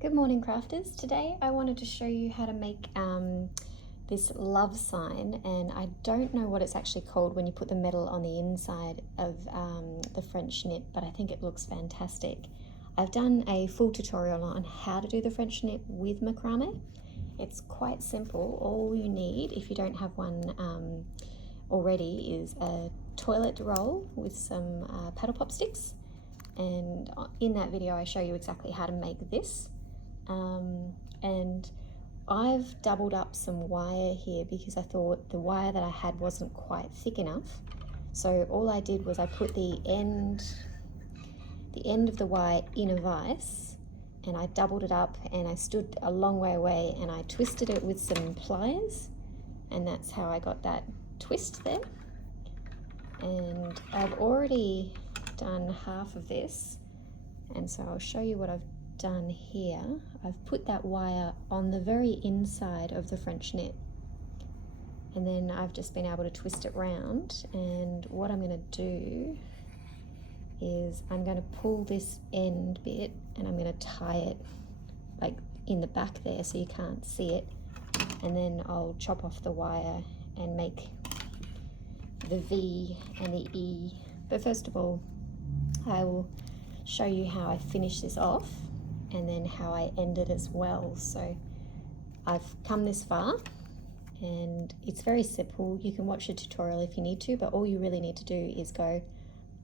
Good morning, crafters. Today I wanted to show you how to make this love sign, and I don't know what it's actually called when you put the metal on the inside of the French knit, but I think it looks fantastic. I've done a full tutorial on how to do the French knit with macrame. It's quite simple. All you need, if you don't have one already, is a toilet roll with some paddle pop sticks, and in that video I show you exactly how to make this. And I've doubled up some wire here because I thought the wire that I had wasn't quite thick enough. So all I did was I put the end of the wire in a vise, and I doubled it up, and I stood a long way away and I twisted it with some pliers, and that's how I got that twist there. And I've already done half of this, and so I'll show you what I've done here. I've put that wire on the very inside of the French knit, and then I've just been able to twist it round, and what I'm going to do is I'm going to pull this end bit and I'm going to tie it like in the back there so you can't see it, and then I'll chop off the wire and make the V and the E. But first of all, I will show you how I finish this off and then how I end it as well. So I've come this far and it's very simple. You can watch a tutorial if you need to, but all you really need to do is go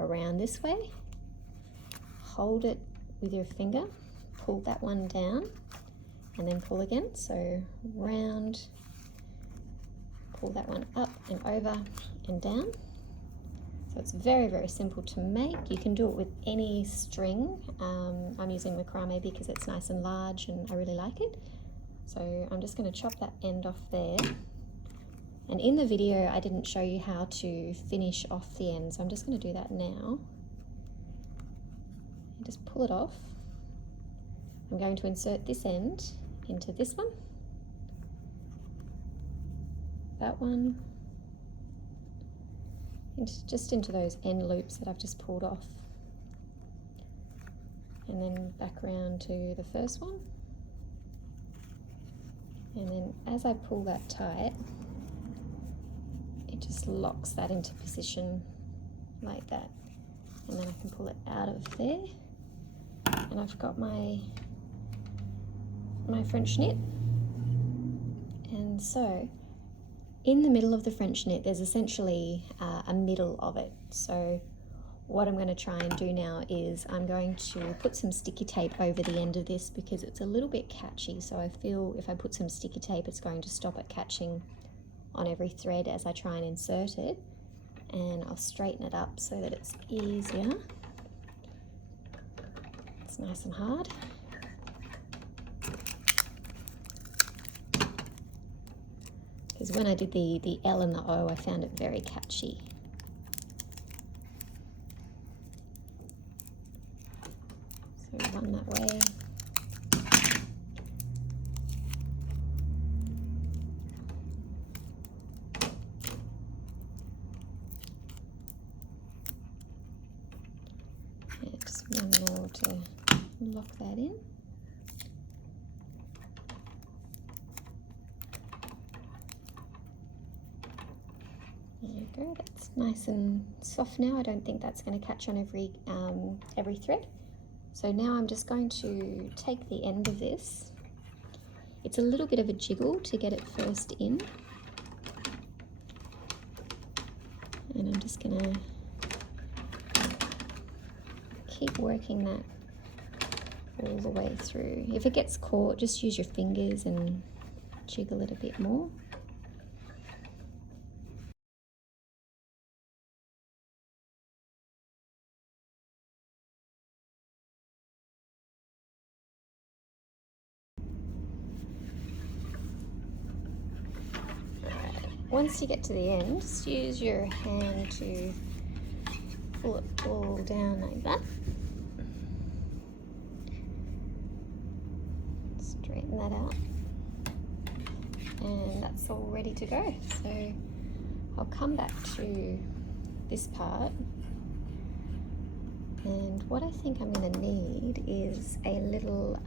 around this way, hold it with your finger, pull that one down, and then pull again. So round, pull that one up and over and down. So it's very, very simple to make. You can do it with any string. I'm using macrame because it's nice and large and I really like it. So I'm just going to chop that end off there. And in the video I didn't show you how to finish off the end, so I'm just going to do that now. And just pull it off. I'm going to insert this end into this one, that one, just into those end loops that I've just pulled off, and then back around to the first one, and then as I pull that tight, it just locks that into position like that, and then I can pull it out of there, and I've got my French knit. And so in the middle of the French knit, there's essentially a middle of it. So what I'm going to try and do now is I'm going to put some sticky tape over the end of this because it's a little bit catchy. So I feel if I put some sticky tape, it's going to stop it catching on every thread as I try and insert it. And I'll straighten it up so that it's easier. It's nice and hard. Because when I did the L and the O, I found it very catchy. So run that way. And just one more to lock that in. There you go, that's nice and soft now. I don't think that's going to catch on every thread. So now I'm just going to take the end of this. It's a little bit of a jiggle to get it first in. And I'm just going to keep working that all the way through. If it gets caught, just use your fingers and jiggle it a bit more. Once you get to the end, just use your hand to pull it all down like that. Straighten that out. And that's all ready to go. So I'll come back to this part. And I'm just going to And what I think I'm going to need is a little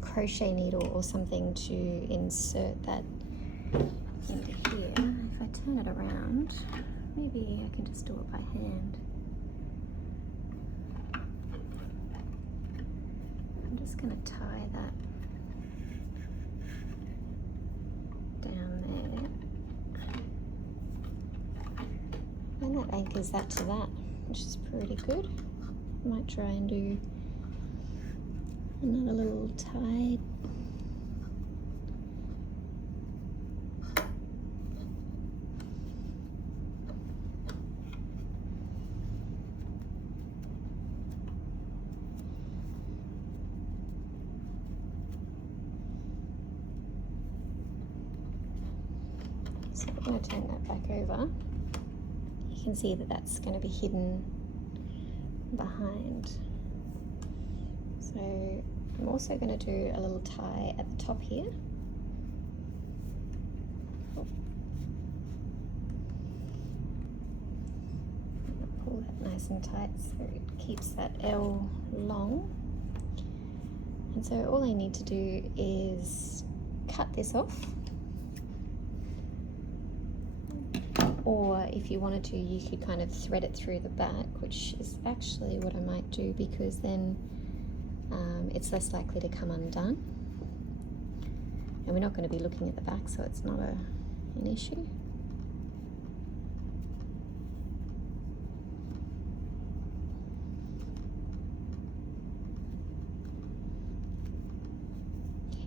crochet needle or something to insert that into here. If I turn it around, maybe I can just do it by hand. I'm just going to tie that down there. And that anchors that to that, which is pretty good. Might try and do another little tie. So I'm going to turn that back over. You can see that that's going to be hidden behind. So I'm also going to do a little tie at the top here. Pull that nice and tight so it keeps that L long. And so all I need to do is cut this off. Or if you wanted to, you could kind of thread it through the back, which is actually what I might do, because then it's less likely to come undone. And we're not going to be looking at the back, so it's not an issue.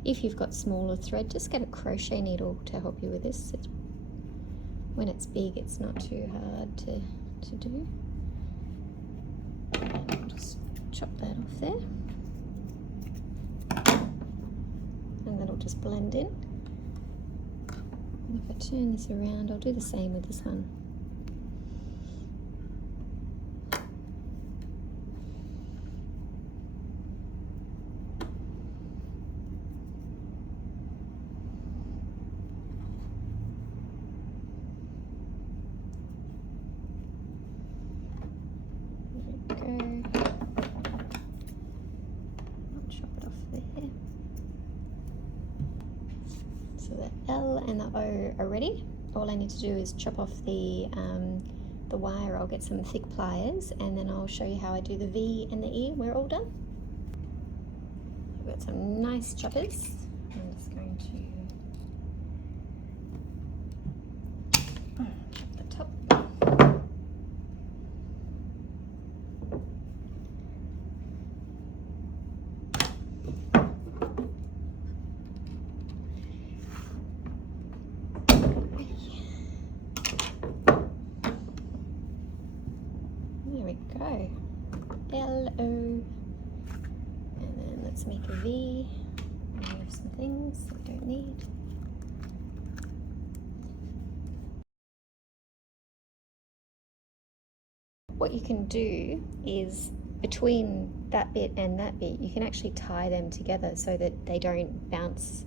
If you've got smaller thread, just get a crochet needle to help you with this. When it's big, it's not too hard to do. I'll just chop that off there. And that'll just blend in. And if I turn this around, I'll do the same with this one. So the L and the O are ready. All I need to do is chop off the wire. I'll get some thick pliers and then I'll show you how I do the V and the E. We're all done. I've got some nice choppers. I'm just going to chop the top. There we go. L-O. And then let's make a V. Remove some things that we don't need. What you can do is between that bit and that bit, you can actually tie them together so that they don't bounce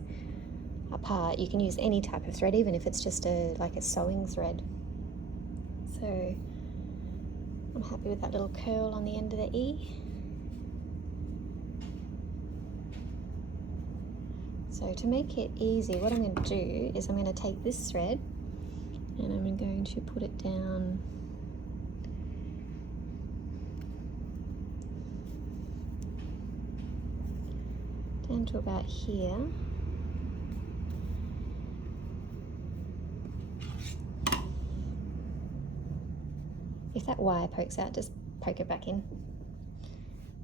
apart. You can use any type of thread, even if it's just like a sewing thread. So I'm happy with that little curl on the end of the E. So to make it easy, what I'm going to do is I'm going to take this thread and I'm going to put it down to about here. If that wire pokes out, just poke it back in.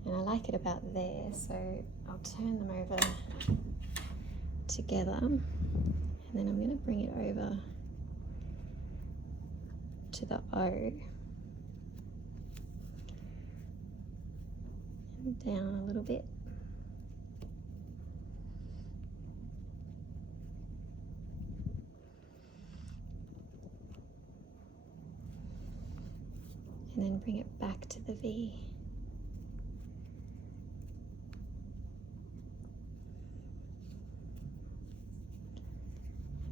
And I like it about there, so I'll turn them over together and then I'm going to bring it over to the O and down a little bit. And then bring it back to the V.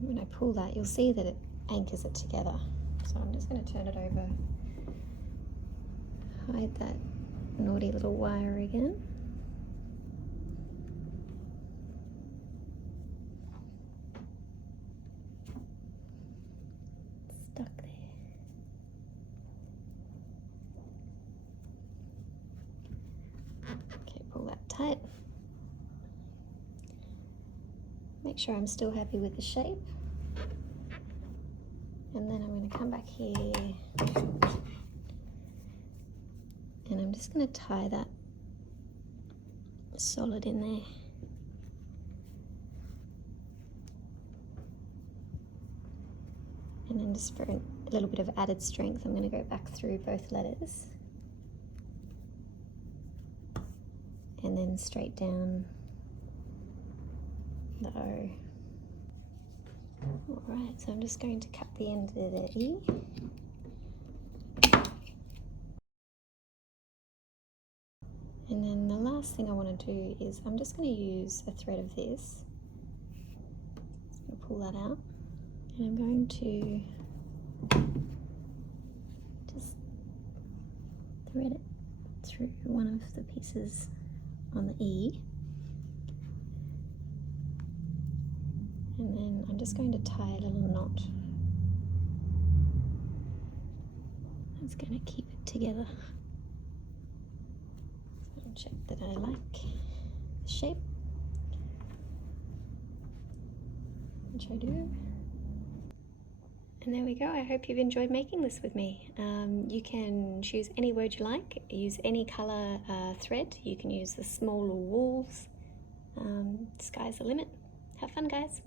And when I pull that, you'll see that it anchors it together. So I'm just going to turn it over, hide that naughty little wire again. Stuck there. Okay, pull that tight. Make sure I'm still happy with the shape. And then I'm going to come back here and I'm just going to tie that solid in there. And then just for a little bit of added strength, I'm going to go back through both letters and then straight down the O. Alright, so I'm just going to cut the end of the E. And then the last thing I want to do is I'm just going to use a thread of this. Just going to pull that out. And I'm going to just thread it through one of the pieces on the E. And then I'm just going to tie a little knot. It's going to keep it together. So I'll check that I like the shape, which I do. And there we go. I hope you've enjoyed making this with me. You can choose any word you like, use any colour thread. You can use the smaller wools. Sky's the limit. Have fun, guys.